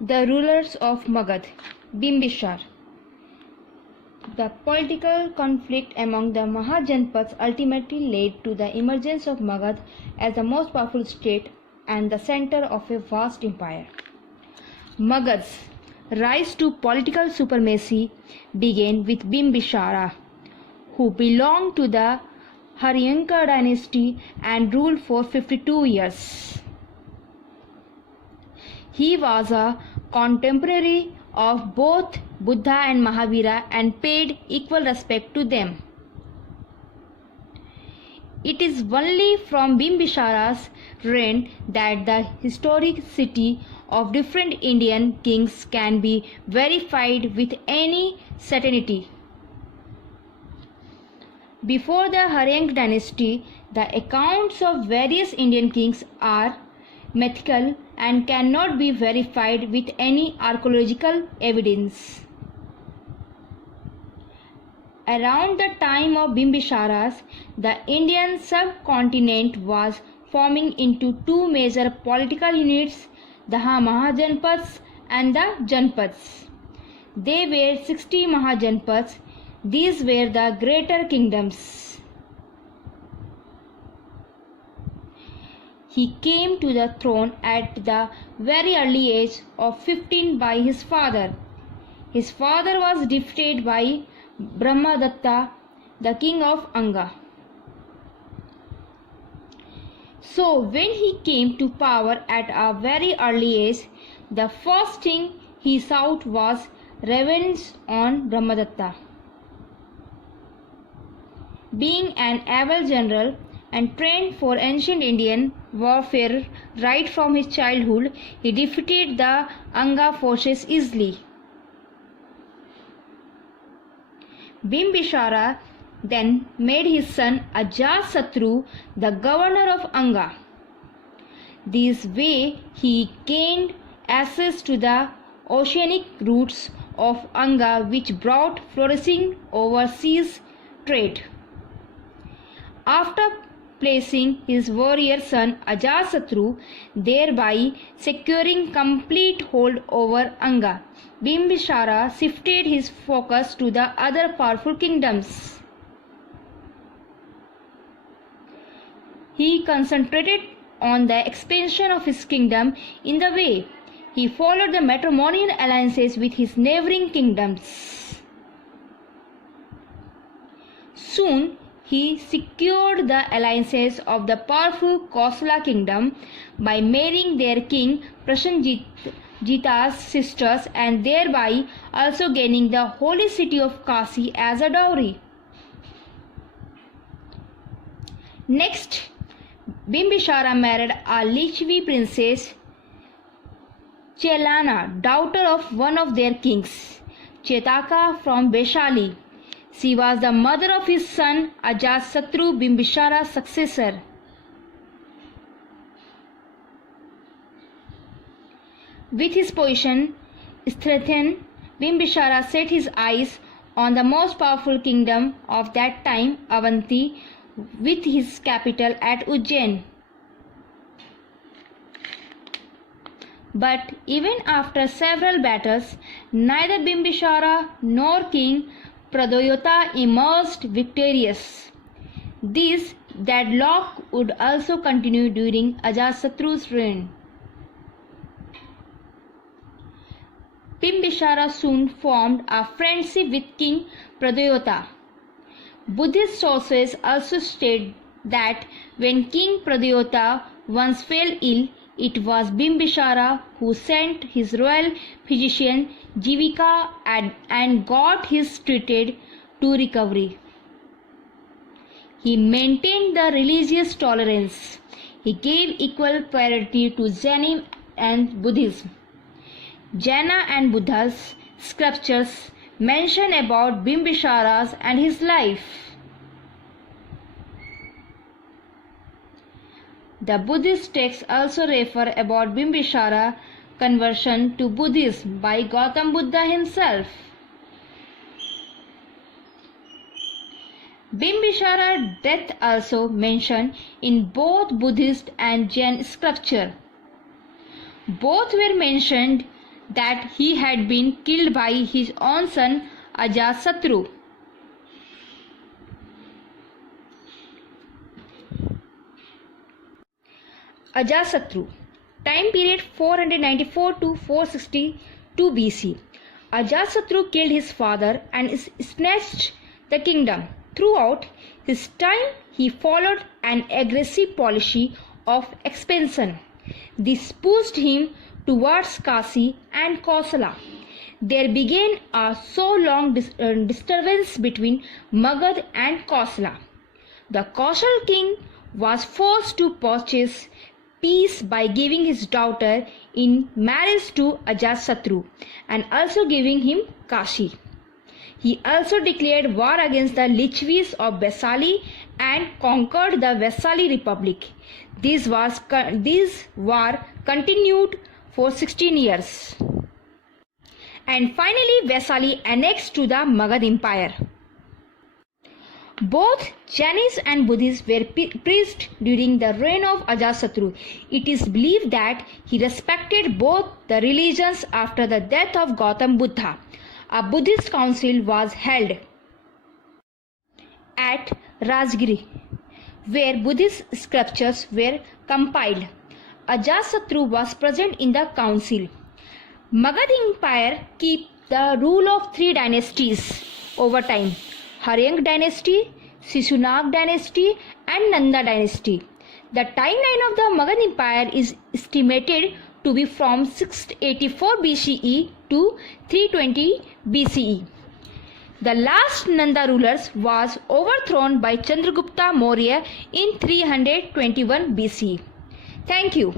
The rulers of Magad, Bimbishar. The political conflict among the Mahajanpads ultimately led to the emergence of Magad as the most powerful state and the center of a vast empire. Magad's rise to political supremacy began with Bimbisara, who belonged to the Haryanka dynasty and ruled for 52 years. He was a contemporary of both Buddha and Mahavira and paid equal respect to them. It is only from Bimbisara's reign that the historicity of different Indian kings can be verified with any certainty. Before the Haryanka dynasty, the accounts of various Indian kings are mythical and cannot be verified with any archaeological evidence. Around the time of Bimbisara, the Indian subcontinent was forming into two major political units, the Mahajanpads and the Janpads. There were 60 Mahajanpads. These were the greater kingdoms. He came to the throne at the very early age of 15 by his father. His father was defeated by Brahmadatta, the king of Anga. So when he came to power at a very early age, the first thing he sought was revenge on Brahmadatta. Being an able general and trained for ancient Indian warfare right from his childhood, he defeated the Anga forces easily. Bimbisara then made his son Ajatasattu the governor of Anga. This way he gained access to the oceanic routes of Anga, which brought flourishing overseas trade. After placing his warrior son Ajatasattu, thereby securing complete hold over Anga, Bimbisara shifted his focus to the other powerful kingdoms. He concentrated on the expansion of his kingdom. In the way, he followed the matrimonial alliances with his neighboring kingdoms. Soon, he secured the alliances of the powerful Kosala kingdom by marrying their king Prasenjita's sisters and thereby also gaining the holy city of Kasi as a dowry. Next, Bimbisara married a Lichvi princess Chelana, daughter of one of their kings, Chetaka from Vaishali. She was the mother of his son Ajatasattu, Bimbisara's successor. With his position strengthened, Bimbisara set his eyes on the most powerful kingdom of that time, Avanti, with his capital at Ujjain. But even after several battles, neither Bimbisara nor King Pradyota emerged victorious. This deadlock would also continue during Ajatasattu's reign. Bimbisara soon formed a friendship with King Pradyota. Buddhist sources also state that when King Pradyota once fell ill, it was Bimbisara who sent his royal physician Jivika and got him treated to recovery. He maintained the religious tolerance. He gave equal priority to Jainism and Buddhism. Jaina and Buddha's scriptures mention about Bimbisara and his life. The Buddhist texts also refer about Bimbisara conversion to Buddhism by Gautam Buddha himself. Bimbisara's death also mentioned in both Buddhist and Jain scripture. Both were mentioned that he had been killed by his own son Ajasatru. Ajasatru. Time period 494 to 462 BC. Ajasatru killed his father and snatched the kingdom. Throughout his time, he followed an aggressive policy of expansion. This pushed him towards Kasi and Kosala. There began a so-long disturbance between Magad and Kosala. The Kosal king was forced to purchase peace by giving his daughter in marriage to Ajasatru and also giving him Kashi. He also declared war against the Lichvis of Vesali and conquered the Vesali Republic. This war continued for 16 years. And finally, Vesali annexed to the Magad Empire. Both Jainis and Buddhists were preached during the reign of Ajasatru. It is believed that he respected both the religions after the death of Gautam Buddha. A Buddhist council was held at Rajgiri, where Buddhist scriptures were compiled. Ajasatru was present in the council. Magad Empire kept the rule of three dynasties over time: Haryang dynasty, Shishunag dynasty and Nanda dynasty. The timeline of the Magad Empire is estimated to be from 684 BCE to 320 BCE. The last Nanda rulers was overthrown by Chandragupta Maurya in 321 BCE. Thank you.